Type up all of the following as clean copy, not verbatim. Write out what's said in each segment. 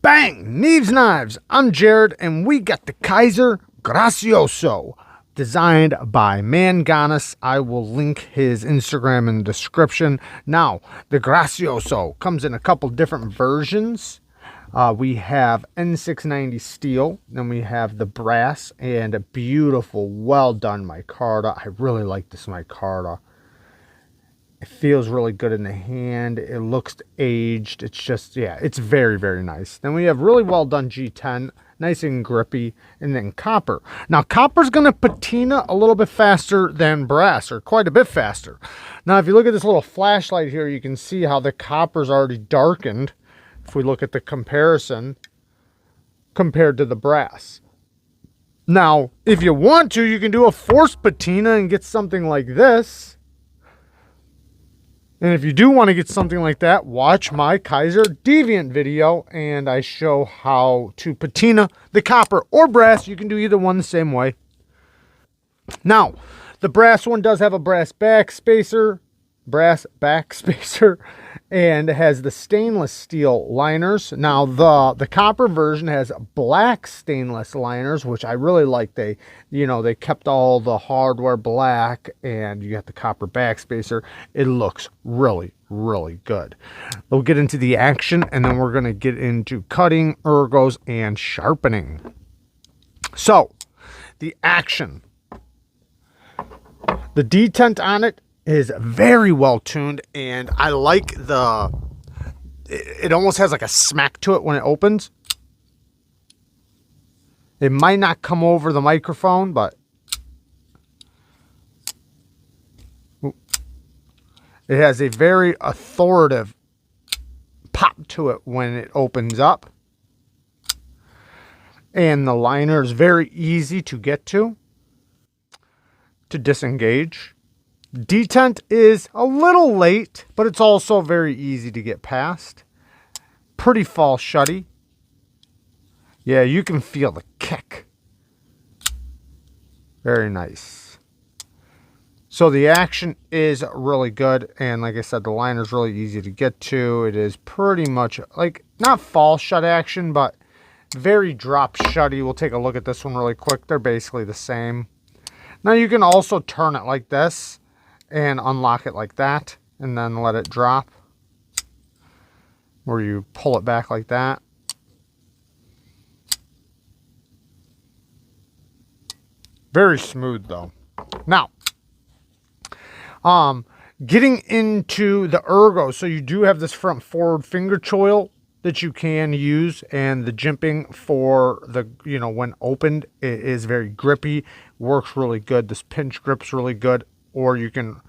Bang! Neeves Knives. I'm Jared, and we got the Kizer Grazioso, designed by MANGANAS. I will link his Instagram in the description. Now, the Grazioso comes in a couple different versions. We have N690 steel, then we have the brass, and a beautiful, well done micarta. I really like this micarta. It feels really good in the hand. It looks aged. It's just, yeah, it's very, very nice. Then we have really well done G10, nice and grippy, and then copper. Now, copper's going to patina a little bit faster than brass, or quite a bit faster. Now, if you look at this little flashlight here, you can see how the copper's already darkened. If we look at the comparison compared to the brass. Now, if you want to, you can do a forced patina and get something like this. And if you do want to get something like that, watch my Kizer Deviant video, and I show how to patina the copper or brass. You can do either one the same way. Now, the brass one does have a brass back spacer, and it has the stainless steel liners. Now, the copper version has black stainless liners, which I really like. They kept all the hardware black, and you got the copper back spacer. It looks really, really good. We'll get into the action, and then we're going to get into cutting, ergos, and sharpening. So, the action. The detent on it is very well tuned, and I like it almost has like a smack to it when it opens. It might not come over the microphone, but it has a very authoritative pop to it when it opens up. And the liner is very easy to get to disengage. Detent is a little late, but it's also very easy to get past. Pretty fall shutty. Yeah, you can feel the kick. Very nice. So the action is really good, and like I said, the liner is really easy to get to. It is pretty much like not fall shut action, but very drop shutty. We'll take a look at this one really quick. They're basically the same. Now you can also turn it like this and unlock it like that, and then let it drop, where you pull it back like that. Very smooth though. Now, getting into the ergo, so you do have this front forward finger choil that you can use, and the jimping for the, when opened, it is very grippy, works really good. This pinch grip's really good. Or you can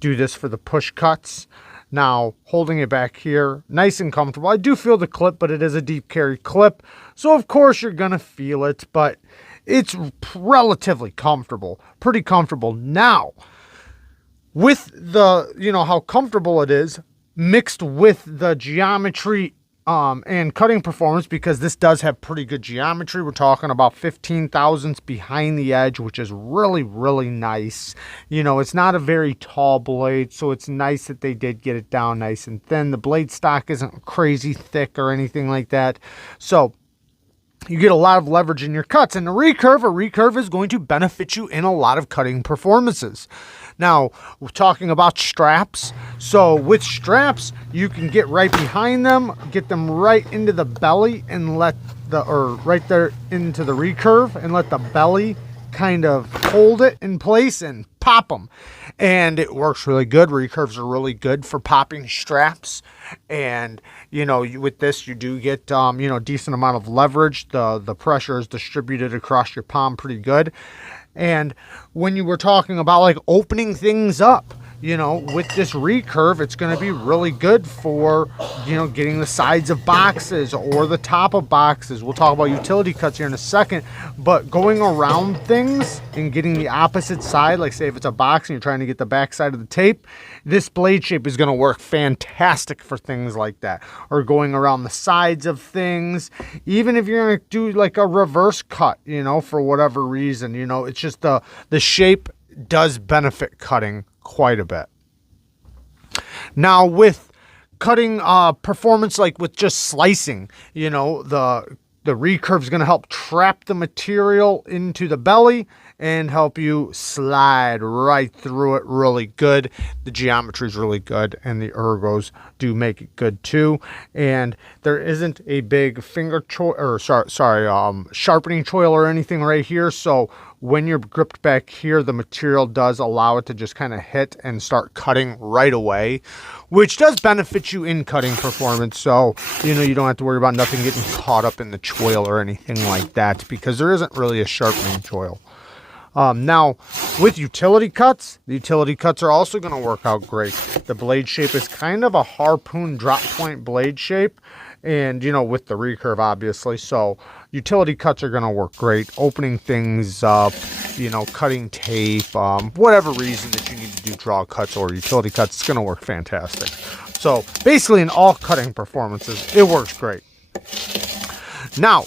do this for the push cuts. Now, holding it back here, nice and comfortable. I do feel the clip, but it is a deep carry clip. So, of course, you're going to feel it, but it's relatively comfortable. Pretty comfortable. Now, with the, how comfortable it is, mixed with the geometry and cutting performance, because this does have pretty good geometry. We're talking about 15 thousandths behind the edge, which is really, really nice. It's not a very tall blade, so it's nice that they did get it down nice and thin. The blade stock isn't crazy thick or anything like that. So you get a lot of leverage in your cuts. And a recurve is going to benefit you in a lot of cutting performances. Now, we're talking about straps. So with straps, you can get right behind them, get them right into the belly, and right there into the recurve, and let the belly kind of hold it in place and pop them. And it works really good. Recurves are really good for popping straps. And, with this, you do get, decent amount of leverage. The pressure is distributed across your palm pretty good. And when you were talking about like opening things up, with this recurve, it's going to be really good for, getting the sides of boxes or the top of boxes. We'll talk about utility cuts here in a second, but going around things and getting the opposite side, like say if it's a box and you're trying to get the back side of the tape, this blade shape is going to work fantastic for things like that. Or going around the sides of things, even if you're going to do like a reverse cut, for whatever reason, it's just the shape does benefit cutting quite a bit. Now with cutting performance, like with just slicing. You know, the recurve is going to help trap the material into the belly and help you slide right through it really good. The geometry is really good, and the ergos do make it good too. And there isn't a big finger choil, or sharpening choil or anything right here. So when you're gripped back here, the material does allow it to just kind of hit and start cutting right away, which does benefit you in cutting performance. So, you know, you don't have to worry about nothing getting caught up in the choil or anything like that, because there isn't really a sharpening choil. Now, with utility cuts, the utility cuts are also going to work out great. The blade shape is kind of a harpoon drop point blade shape, and, you know, with the recurve, obviously. So utility cuts are going to work great. Opening things up, you know, cutting tape, whatever reason that you need to do draw cuts or utility cuts, it's going to work fantastic. So basically in all cutting performances, it works great. Now,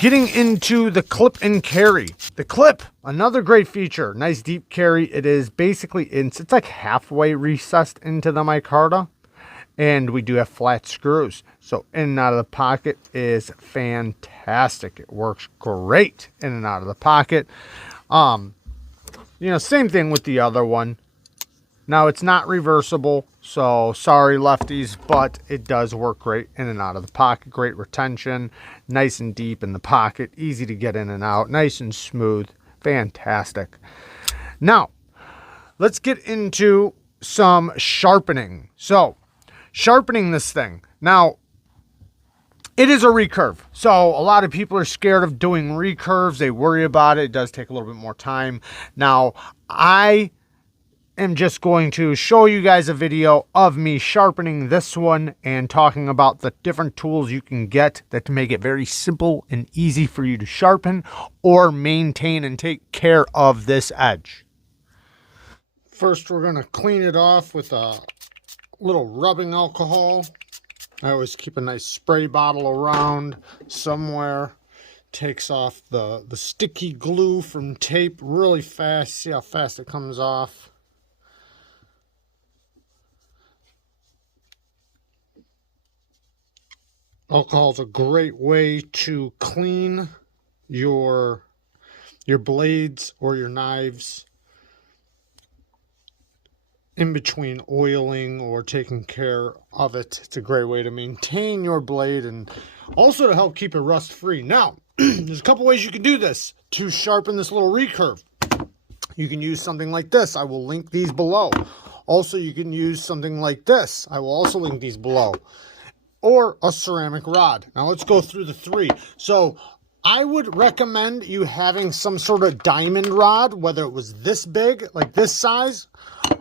getting into the clip and carry. The clip, another great feature. Nice deep carry. It is basically, it's like halfway recessed into the micarta. And we do have flat screws. So in and out of the pocket is fantastic. It works great in and out of the pocket. You know, same thing with the other one. Now, it's not reversible, so sorry lefties, but it does work great in and out of the pocket. Great retention, nice and deep in the pocket, easy to get in and out, nice and smooth, fantastic. Now, let's get into some sharpening. So, sharpening this thing. Now, it is a recurve. So a lot of people are scared of doing recurves. They worry about it. It does take a little bit more time. Now, I am just going to show you guys a video of me sharpening this one and talking about the different tools you can get that make it very simple and easy for you to sharpen or maintain and take care of this edge. First, we're going to clean it off with a little rubbing alcohol. I always keep a nice spray bottle around somewhere. Takes off the sticky glue from tape really fast. See how fast it comes off. Alcohol is a great way to clean your blades or your knives in between oiling or taking care of it. It's a great way to maintain your blade and also to help keep it rust free. Now, there's a couple ways you can do this to sharpen this little recurve. You can use something like this. I will link these below. Also, you can use something like this. I will also link these below. Or a ceramic rod. Now let's go through the three. So I would recommend you having some sort of diamond rod, whether it was this big, like this size,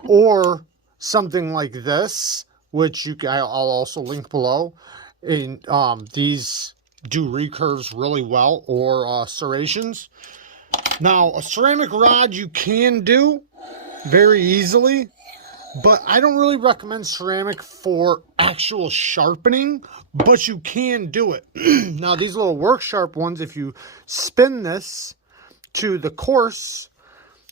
or something like this, which I'll also link below. And these do recurves really well, or serrations. Now, a ceramic rod you can do very easily, but I don't really recommend ceramic for actual sharpening, but you can do it. Now, these little work sharp ones, if you spin this to the coarse,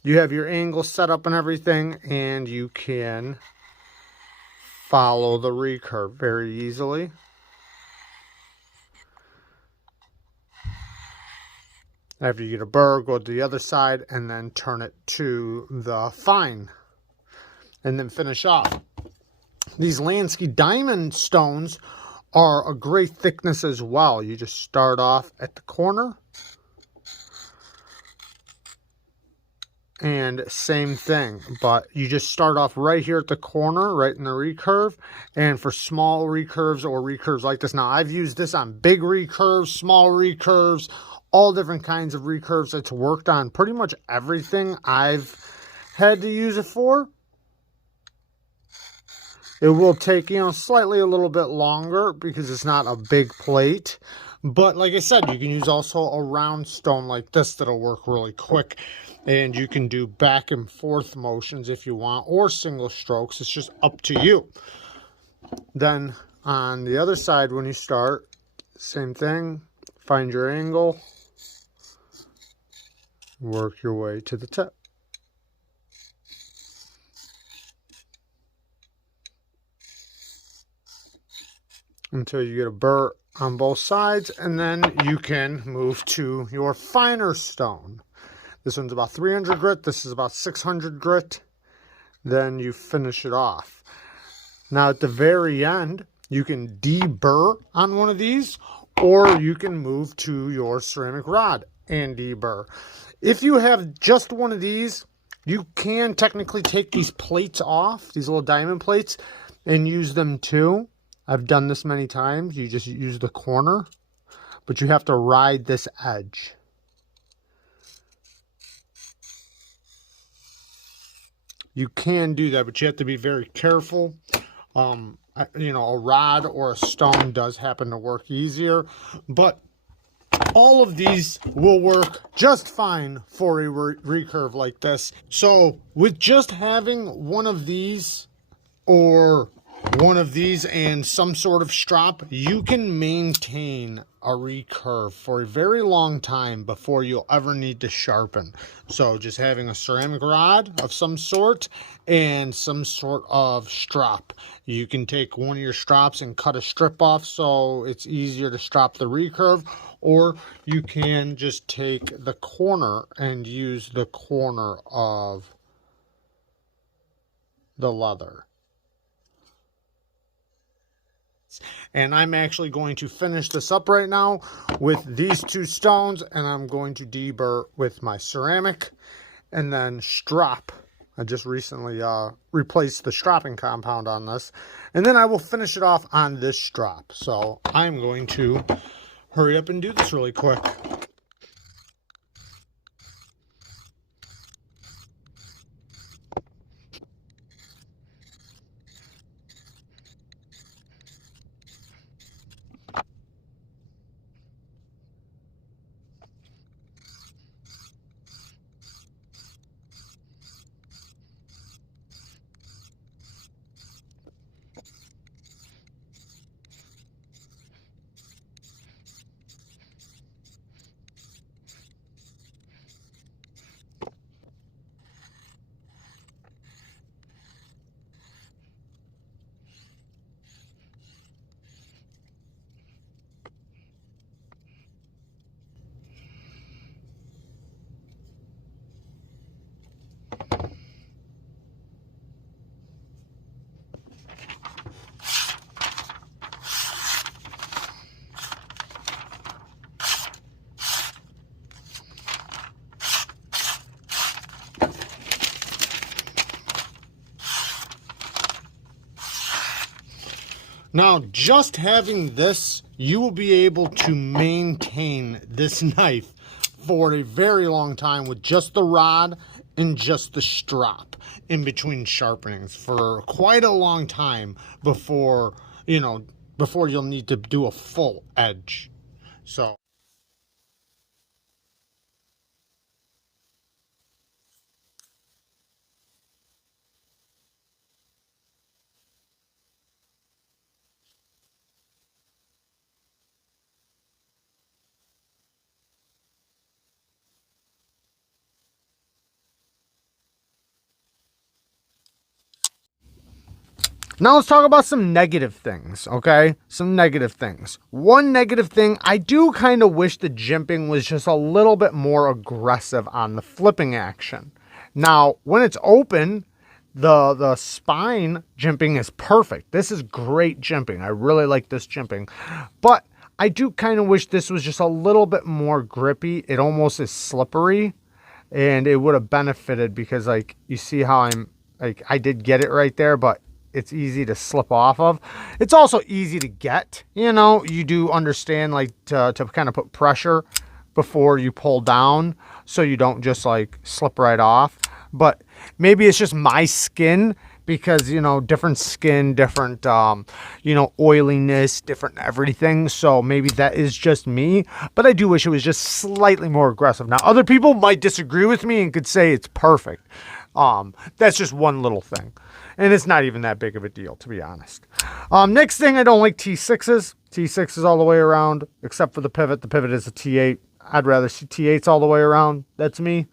you have your angle set up and everything, and you can follow the recurve very easily. After you get a burr, go to the other side and then turn it to the fine. And then finish off. These LANSKY diamond stones are a great thickness as well. You just start off at the corner. And same thing, but you just start off right here at the corner, right in the recurve. And for small recurves or recurves like this, now I've used this on big recurves, small recurves, all different kinds of recurves. It's worked on pretty much everything I've had to use it for. It will take, you know, slightly a little bit longer because it's not a big plate. But like I said, you can use also a round stone like this that'll work really quick. And you can do back and forth motions if you want, or single strokes. It's just up to you. Then on the other side, when you start, same thing. Find your angle. Work your way to the tip. until you get a burr on both sides, and then you can move to your finer stone. This one's about 300 grit, this is about 600 grit. Then you finish it off. Now at the very end, you can deburr on one of these, or you can move to your ceramic rod and deburr. If you have just one of these, you can technically take these plates off, these little diamond plates, and use them too. I've done this many times. You just use the corner, but you have to ride this edge. You can do that, but you have to be very careful. You know, a rod or a stone does happen to work easier, but all of these will work just fine for a recurve like this. So with just having one of these or one of these and some sort of strop, you can maintain a recurve for a very long time before you'll ever need to sharpen. So just having a ceramic rod of some sort and some sort of strop. You can take one of your strops and cut a strip off so it's easier to strop the recurve, or you can just take the corner and use the corner of the leather. And I'm actually going to finish this up right now with these two stones, and I'm going to deburr with my ceramic and then strop. I just recently replaced the stropping compound on this, and then I will finish it off on this strop. So I'm going to hurry up and do this really quick. Now, just having this, you will be able to maintain this knife for a very long time with just the rod and just the strop in between sharpenings for quite a long time before, you know, before you'll need to do a full edge. So now let's talk about some negative things, okay? Some negative things. One negative thing, I do kind of wish the jimping was just a little bit more aggressive on the flipping action. Now, when it's open, the spine jimping is perfect. This is great jimping. I really like this jimping. But I do kind of wish this was just a little bit more grippy. It almost is slippery, and it would have benefited because, like, you see how I'm, like, I did get it right there, but it's easy to slip off of. It's also easy to get, you know, you do understand, like, to kind of put pressure before you pull down so you don't just like slip right off. But maybe it's just my skin, because, you know, different skin, different, you know, oiliness, different everything. So maybe that is just me, but I do wish it was just slightly more aggressive. Now, other people might disagree with me and could say it's perfect. That's just one little thing. And it's not even that big of a deal, to be honest. Next thing, I don't like T6s. T6s all the way around, except for the pivot. The pivot is a T8. I'd rather see T8s all the way around. That's me.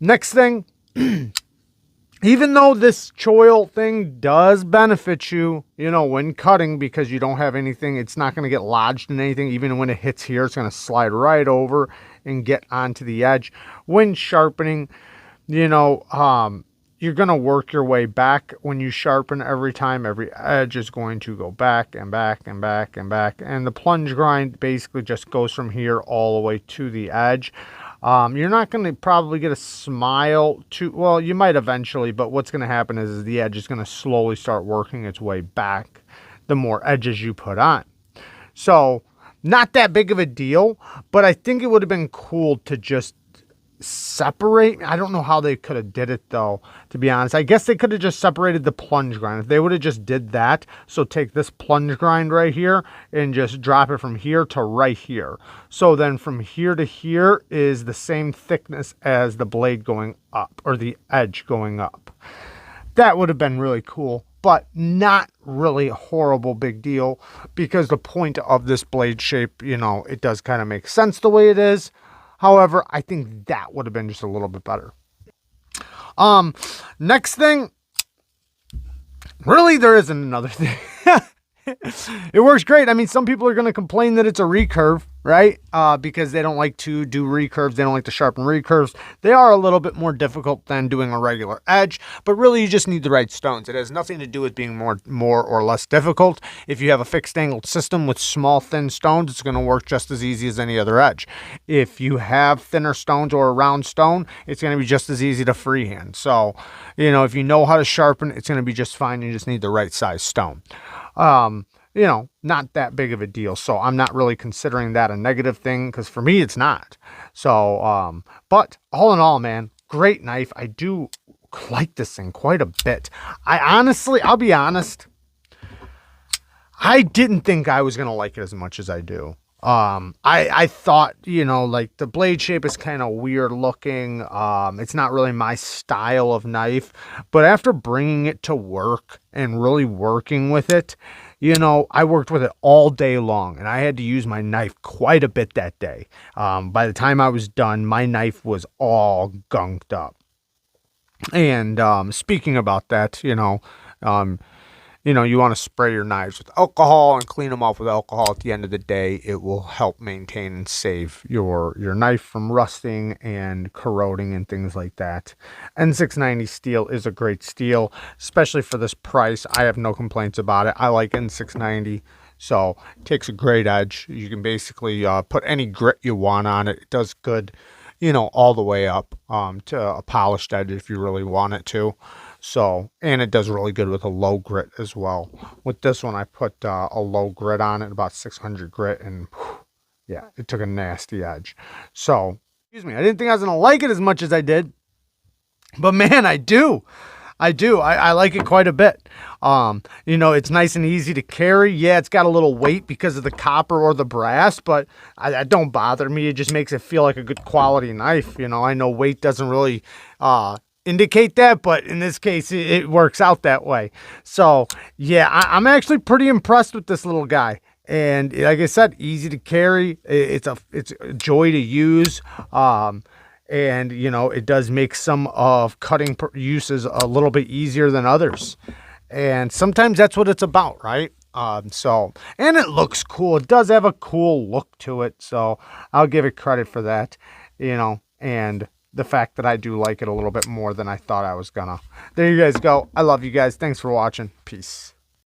Next thing even though this choil thing does benefit you, you know, when cutting, because you don't have anything, it's not going to get lodged in anything. Even when it hits here, it's going to slide right over and get onto the edge. When sharpening, you know, you're going to work your way back when you sharpen. Every time, every edge is going to go back and back and back and back. And the plunge grind basically just goes from here all the way to the edge. You're not going to probably get a smile too, well, you might eventually, but what's going to happen is the edge is going to slowly start working its way back the more edges you put on. So not that big of a deal, but I think it would have been cool to just separate. I don't know how they could have did it though, to be honest. I guess they could have just separated the plunge grind. If they would have just did that, so take this plunge grind right here and just drop it from here to right here. So then from here to here is the same thickness as the blade going up, or the edge going up. That would have been really cool, but not really a horrible big deal, because the point of this blade shape, you know, it does kind of make sense the way it is. However, I think that would have been just a little bit better. Next thing, really there isn't another thing. It works great. I mean, some people are going to complain that it's a recurve, right? Because they don't like to do recurves. They don't like to sharpen recurves. They are a little bit more difficult than doing a regular edge, but really you just need the right stones. It has nothing to do with being more or less difficult. If you have a fixed angled system with small, thin stones, it's going to work just as easy as any other edge. If you have thinner stones or a round stone, it's going to be just as easy to freehand. So, you know, if you know how to sharpen, it's going to be just fine. You just need the right size stone. You know, not that big of a deal. So I'm not really considering that a negative thing, because for me, it's not. So, but all in all, man, great knife. I do like this thing quite a bit. I'll be honest, I didn't think I was going to like it as much as I do. I thought, you know, like the blade shape is kind of weird looking. It's not really my style of knife, but after bringing it to work and really working with it, you know, I worked with it all day long, and I had to use my knife quite a bit that day. By the time I was done, my knife was all gunked up. And speaking about that, you know, you want to spray your knives with alcohol and clean them off with alcohol. At the end of the day, it will help maintain and save your knife from rusting and corroding and things like that. N690 steel is a great steel, especially for this price. I have no complaints about it. I like N690. So it takes a great edge. You can basically put any grit you want on it. It does good, you know, all the way up to a polished edge if you really want it to. So, and it does really good with a low grit as well. With this one, I put a low grit on it, about 600 grit, and whew, yeah, it took a nasty edge. So, excuse me, I didn't think I was going to like it as much as I did, but man, I do. I like it quite a bit. You know, it's nice and easy to carry. Yeah, it's got a little weight because of the copper or the brass, but that don't bother me. It just makes it feel like a good quality knife. You know, I know weight doesn't really indicate that, but in this case it works out that way. So yeah, I'm actually pretty impressed with this little guy, and like I said, easy to carry. It's a joy to use, and you know, it does make some of cutting uses a little bit easier than others, and sometimes that's what it's about, right? So, and it looks cool. It does have a cool look to it, so I'll give it credit for that, you know, and the fact that I do like it a little bit more than I thought I was gonna. There you guys go. I love you guys. Thanks for watching. Peace.